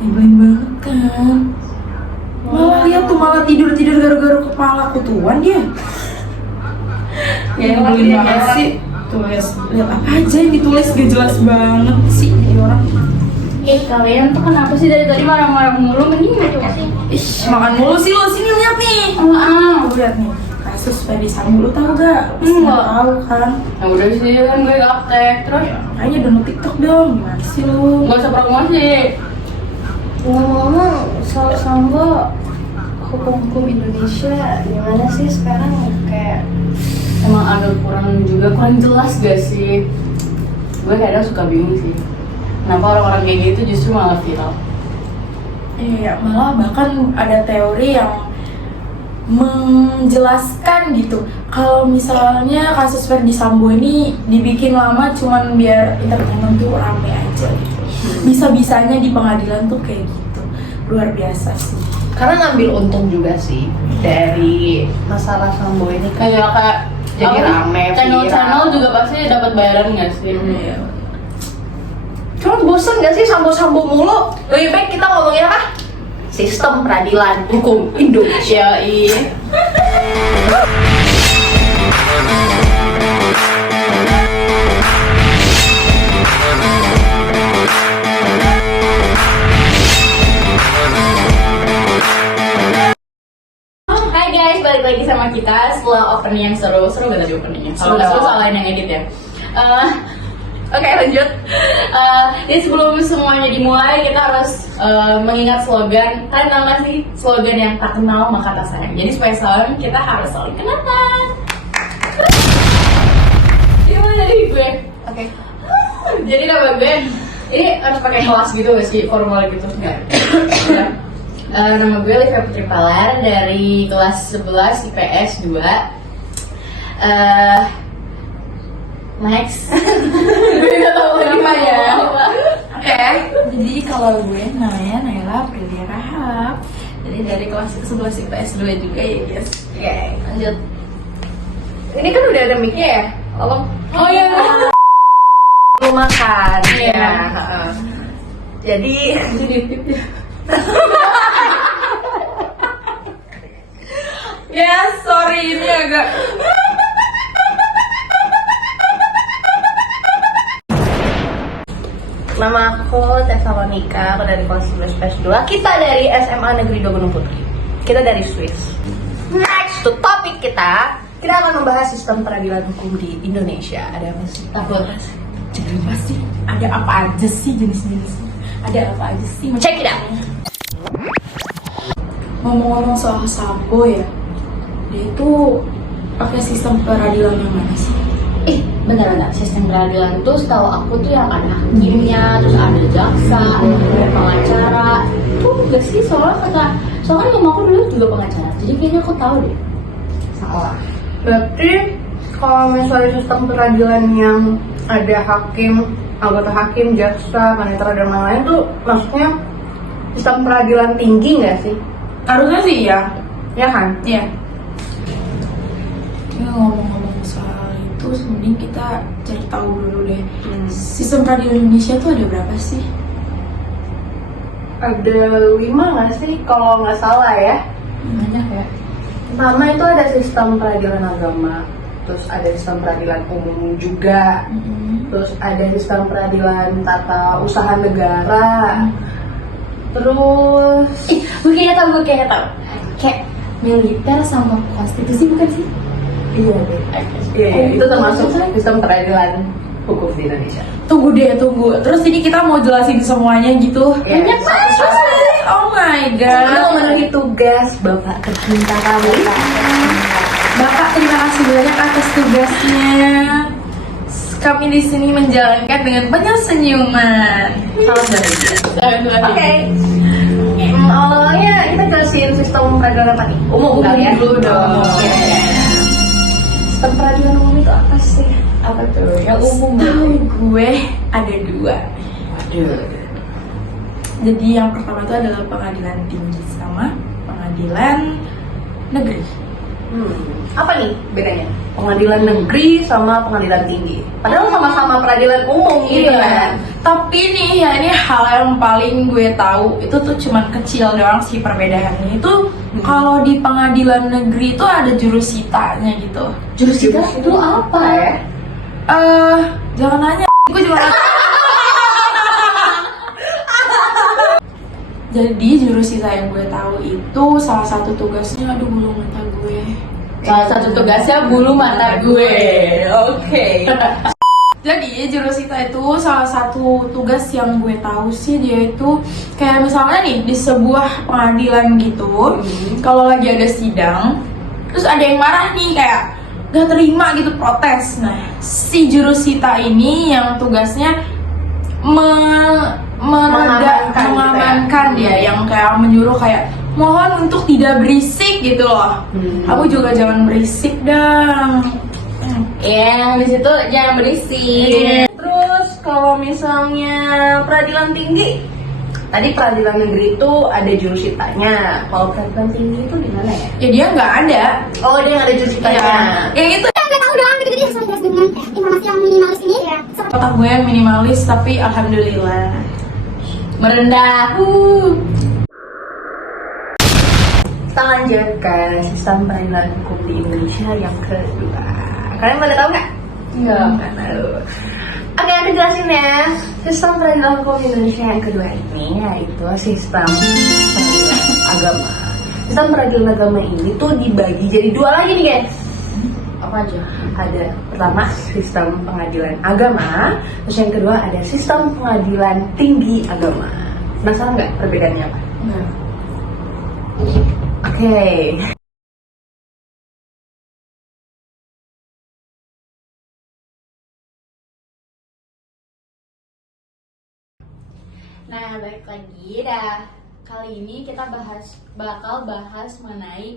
Nyebelin banget kan. Malah lihat tuh, malah tidur-tidur gara-gara kepala kutuan dia. Ya nyebelin banget sih. Tulis, lihat apa aja yang ditulis gak jelas banget sih ini orang. Kalian tuh kenapa sih dari tadi marah-marah mulu? Mending gitu sih. Makan mulu sih lo, sini lihat nih. Lu lihat nih, kasus Ferdy Sambo, lu tahu gak? Enggak tahu kan? Nah udah sih kan gue gaptek terus. Kayaknya download TikTok dong, gimana sih lu? Gak usah promosi. Ngomong-ngomong soal Sambo, hukum Indonesia gimana sih sekarang? Kayak Emang agak kurang jelas gak sih? Gue kadang suka bingung sih. Kenapa orang-orang kayak gitu justru malah viral? Iya, malah bahkan ada teori yang menjelaskan gitu kalau misalnya kasus Ferdy Sambo ini dibikin lama cuman biar entertainment tuh rame aja gitu. Bisa-bisanya di pengadilan tuh kayak gitu. Luar biasa sih. karena ngambil untung juga sih dari masalah Sambo ini kayak jadi rame, Channel juga pasti dapat bayaran nggak sih? Iya. Cuma bosen gak sih Sambo-Sambo mulu? Lebih baik kita ngomongin apa? Sistem peradilan hukum Indonesia. Iya. Hai guys, balik lagi sama kita setelah opening yang seru gak tadi openingnya? Kalau nggak seru salahin yang edit ya. Oke, lanjut. Jadi sebelum semuanya dimulai, kita harus mengingat slogan. Kalian tahu nggak sih slogan yang tak kenal maka tak sayang? Jadi supaya sayang, kita harus saling kenalan. Gimana dari gue? Oke. Jadi nama gue, ini harus pakai kelas gitu gak sih? Formal gitu? Enggak. Nama gue Livia Putri Palar dari kelas 11 IPS 2. Next. Gue gak tau apa ya. Oke, jadi kalau gue namanya Naila Prilia Rahab. Jadi dari kelas 11 IPS 2 juga ya guys. Oke, lanjut. Ini kan udah ada mic-nya ya? Tolong. Oh iya. Lu makan. Iya. Ya, heeh. Jadi Ya, sorry ini agak nama aku Tesalonika, aku dari kelas 11 IPS 2. Kita dari SMA Negeri 2 Gunung Putri. Kita dari Swiss. Next to topik kita akan membahas sistem peradilan hukum di Indonesia. Ada apa sih? Takut. jadi pasti ada apa aja sih jenis-jenisnya. Ada apa aja sih? Check it out. Ngomong-ngomong soal Sambo ya, dia itu pakai sistem peradilan yang mana sih? Bentar, sistem peradilan itu setahu aku tuh yang ada hakimnya, terus ada jaksa, ada pengacara. Tuh gak sih, soalnya nyama aku dulu juga pengacara, jadi kayaknya aku tahu deh. Salah. Berarti kalau misalnya sistem peradilan yang ada hakim, anggota hakim, jaksa, panitera dan lain-lain tuh maksudnya sistem peradilan tinggi nggak sih? Harusnya sih ya. Ya kan? Iya. Ya, ngomong-ngomong soal itu, mending kita cari tahu dulu deh. Sistem peradilan Indonesia tuh ada berapa sih? Ada 5 nggak sih? Kalau nggak salah ya. Banyak ya. Pertama itu ada sistem peradilan agama, terus ada sistem peradilan umum juga, terus ada sistem peradilan tata usaha negara, terus Gue kayaknya tahu. Kayak militer sama konstitusi bukan sih? iya, itu termasuk sistem peradilan hukum di Indonesia. Tunggu. Terus ini kita mau jelasin semuanya gitu. Banyak banget. Oh my Itu god. memenuhi tugas Bapak tercinta kami. Bapak terima kasih banyak atas tugasnya. Kami di sini menjalankan dengan banyak senyuman. Salam bahagia. Oke. Awalnya kita jelasin sistem peradilan apa nih? Umum kali ya? Dulu dong. Oke. Sistem peradilan umum itu apa sih? Apa tuh? Yang umum gue ada 2. Jadi yang pertama itu adalah pengadilan tinggi sama pengadilan negeri. Apa nih bedanya? Pengadilan negeri sama pengadilan tinggi. Padahal sama-sama peradilan umum gitu kan. Tapi nih ya, ini hal yang paling gue tahu itu tuh cuman kecil doang sih perbedaannya. Itu kalau di pengadilan negeri itu ada jurusitanya gitu. Jurusita itu apa ya? Jangan nanya. Gue juga nggak tahu. Jadi jurusita yang gue tahu itu salah satu tugasnya, aduh bulu mata gue. Salah satu tugasnya bulu mata gue. Oke. Jadi jurusita itu salah satu tugas yang gue tahu sih, dia itu kayak misalnya nih di sebuah pengadilan gitu, kalau lagi ada sidang, terus ada yang marah nih kayak gak terima gitu, protes. Nah si jurusita ini yang tugasnya mengamankan dia, yang kayak menyuruh kayak mohon untuk tidak berisik gitu loh. Kamu juga jangan berisik dong. Ya, di situ jangan berisik. Terus kalau misalnya peradilan tinggi, tadi peradilan negeri itu ada jurusitanya. Kalau peradilan tinggi itu di mana ya? Ya dia nggak ada. Oh, dia nggak ada jurusitanya. Ya itu Gue tahu doang gitu, jadi harus jelas dengan informasi yang minimalis ini ya. otak gue yang minimalis, tapi alhamdulillah. Merendah. Kita lanjut ke sistem peradilan hukum di Indonesia yang kedua. Kalian pada tahu nggak? Enggak. Nggak tahu. Oke, aku jelasin ya. Sistem peradilan hukum di Indonesia yang kedua ini yaitu sistem peradilan agama. Sistem peradilan agama ini tuh dibagi jadi dua lagi nih guys. Apa aja? Ada pertama sistem pengadilan agama, terus yang kedua ada sistem pengadilan tinggi agama. Penasaran nggak perbedaannya apa? Enggak. Oke. Nah, balik lagi dah. Kali ini kita bakal bahas mengenai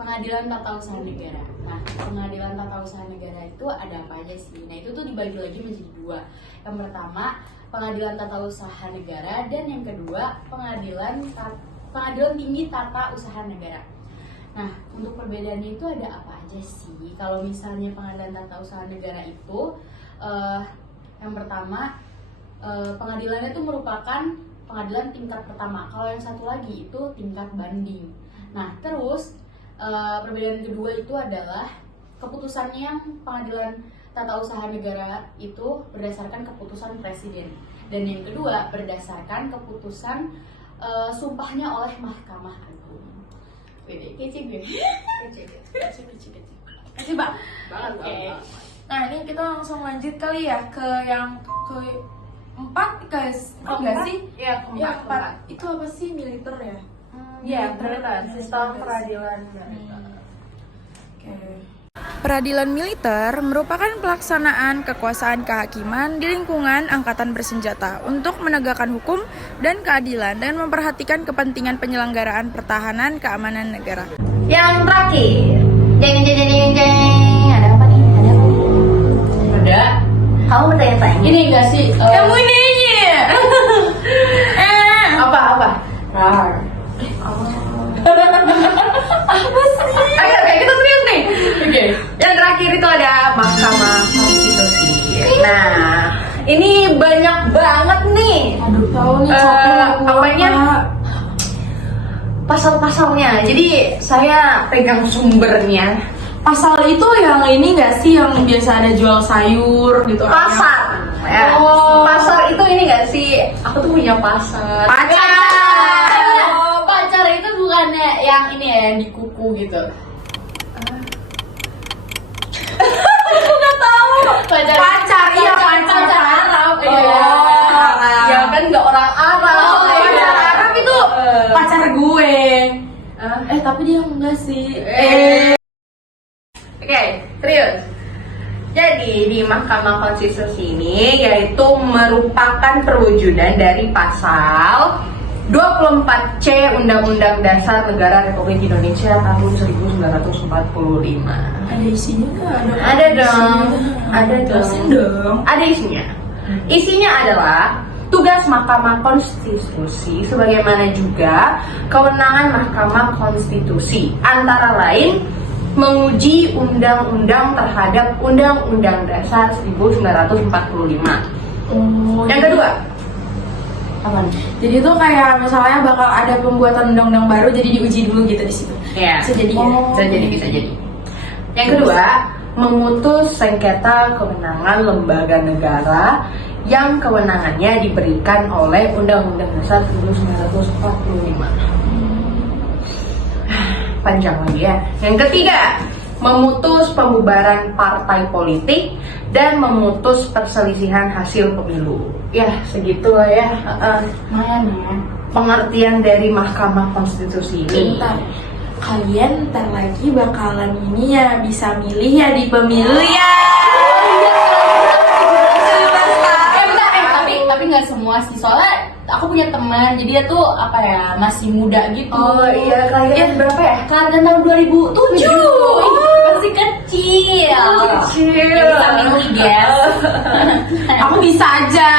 pengadilan tata usaha negara. Nah, pengadilan tata usaha negara itu ada apa aja sih? Nah, itu tuh dibagi lagi menjadi dua. Yang pertama, pengadilan tata usaha negara, dan yang kedua, pengadilan tinggi tata usaha negara. Nah, untuk perbedaannya itu ada apa aja sih? Kalau misalnya pengadilan tata usaha negara itu, yang pertama, pengadilannya itu merupakan pengadilan tingkat pertama. Kalau yang satu lagi itu tingkat banding. Nah, terus perbedaan kedua itu adalah keputusannya yang pengadilan tata usaha negara itu berdasarkan keputusan presiden, dan yang kedua berdasarkan keputusan sumpahnya oleh Mahkamah Agung. Wede, kece gue. Kece bang. Oke. Nah ini kita langsung lanjut kali ya ke yang keempat guys. Enggak sih? Ya, Ya, keempat. Itu apa sih, militer ya? Iya, benar. Sistem peradilan militer. Oke. Peradilan militer merupakan pelaksanaan kekuasaan kehakiman di lingkungan angkatan bersenjata untuk menegakkan hukum dan keadilan dan memperhatikan kepentingan penyelenggaraan pertahanan keamanan negara. Yang terakhir, jeng. Ada apa nih? Ada. Kamu bertanya-tanya. Ini enggak sih? Kamu ini. Apa? RAR. Oke, kita serius nih. Oke. Yang terakhir itu ada Mahkamah Konstitusi. Nah, ini banyak banget nih Aduh, tahu nih capek. apanya? Pasal-pasalnya. Jadi saya pegang sumbernya. Pasal itu yang ini nggak sih, yang biasa ada jual sayur gitu? Pasar. Ya. Oh. Pasar itu ini nggak sih? Aku tuh punya pasar. Oh, pacar itu bukannya yang ini ya, yang di kuku gitu. Nggak tahu. Pacar iya, Arab. Oh, Iya. ya kan nggak orang Arab. Oh, iya. Pacar Arab itu Pacar gue. Tapi dia enggak sih. Oke, serius. Jadi di Mahkamah Konstitusi ini yaitu merupakan perwujudan dari pasal 24C Undang-Undang Dasar Negara Republik Indonesia tahun 1945. Ada isinya nggak? Ada dong. Ada Jelasin dong. dong. Ada isinya. Isinya adalah tugas Mahkamah Konstitusi sebagaimana juga kewenangan Mahkamah Konstitusi, antara lain menguji undang-undang terhadap Undang-Undang Dasar 1945. Yang kedua, apa nih? Jadi itu kayak misalnya bakal ada pembuatan undang-undang baru, jadi diuji dulu gitu di situ. Ya, Bisa jadi ya? bisa jadi. Yang kedua, memutus sengketa kewenangan lembaga negara yang kewenangannya diberikan oleh Undang-Undang Dasar 1945. Panjang lagi ya. Yang ketiga, memutus pembubaran partai politik dan memutus perselisihan hasil pemilu. Ya, segitulah ya. Lumayan ya. Pengertian dari Mahkamah Konstitusi ini. Bentar, kalian ntar lagi bakalan ini ya bisa milih ya di pemilu ya. Tapi nggak semua sih, soalnya aku punya teman, jadi dia tuh apa ya, masih muda gitu. Oh iya, kalian berapa ya? Kelahiran tahun 2007. Masih kecil. Nggak bisa milih, guys. Aku bisa aja.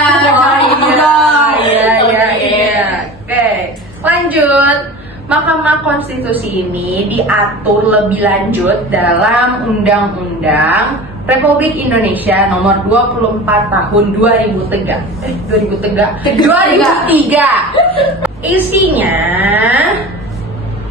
Iya. Oke, lanjut. Mahkamah Konstitusi ini diatur lebih lanjut dalam Undang-Undang Republik Indonesia Nomor 24 Tahun 2003. 2003. Isinya,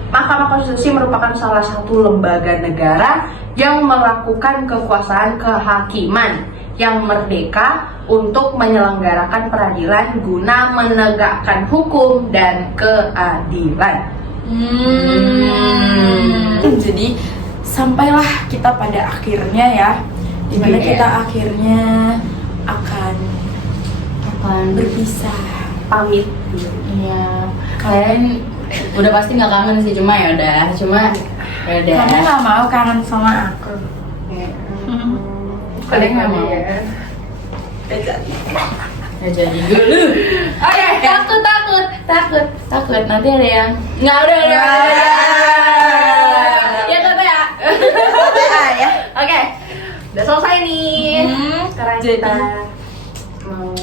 Mahkamah Konstitusi merupakan salah satu lembaga negara yang melakukan kekuasaan kehakiman yang merdeka untuk menyelenggarakan peradilan guna menegakkan hukum dan keadilan. Jadi sampailah kita pada akhirnya ya, dimana Iya. kita akhirnya akan berpisah. Pamit. Iya, kalian udah pasti nggak kangen sih, cuma ya udah. Kamu nggak mau kangen sama aku? Kalian nggak mau. Ya jadi dulu. Oke, Takut nanti ada yang nggak udah. Ya tante ya. ya. Oke, udah selesai nih. Sekarang Jadi- kita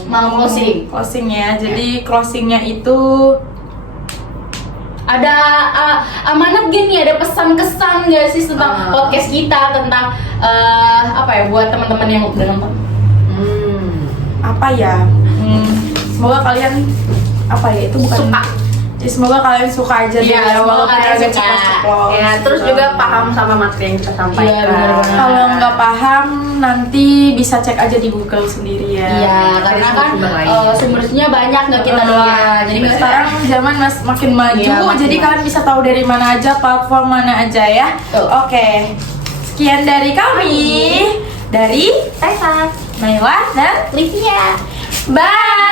Mau closing. Closing ya. Jadi closingnya itu Ada amanat gini, ada pesan-kesan nggak sih tentang podcast kita, tentang apa ya, buat teman-teman yang udah nonton. apa ya? Semoga kalian apa ya, itu bukan Suka. Ya, semoga kalian suka aja Iya, deh, semoga walaupun kalian agak suka. ceplos-ceplos ya, terus gitu. juga paham sama materi yang kita sampaikan. Iya, benar-benar. Kalau nggak paham nanti bisa cek aja di Google sendiri ya. Iya, karena kan sumber lain. sumbernya banyak, nggak kita doang. Jadi nggak sekarang zaman makin maju, Iya, makin jadi maju. kalian bisa tahu dari mana aja, platform mana aja ya. Tuh. Oke, sekian dari kami, dari Tessa. Naila dan Livia. bye.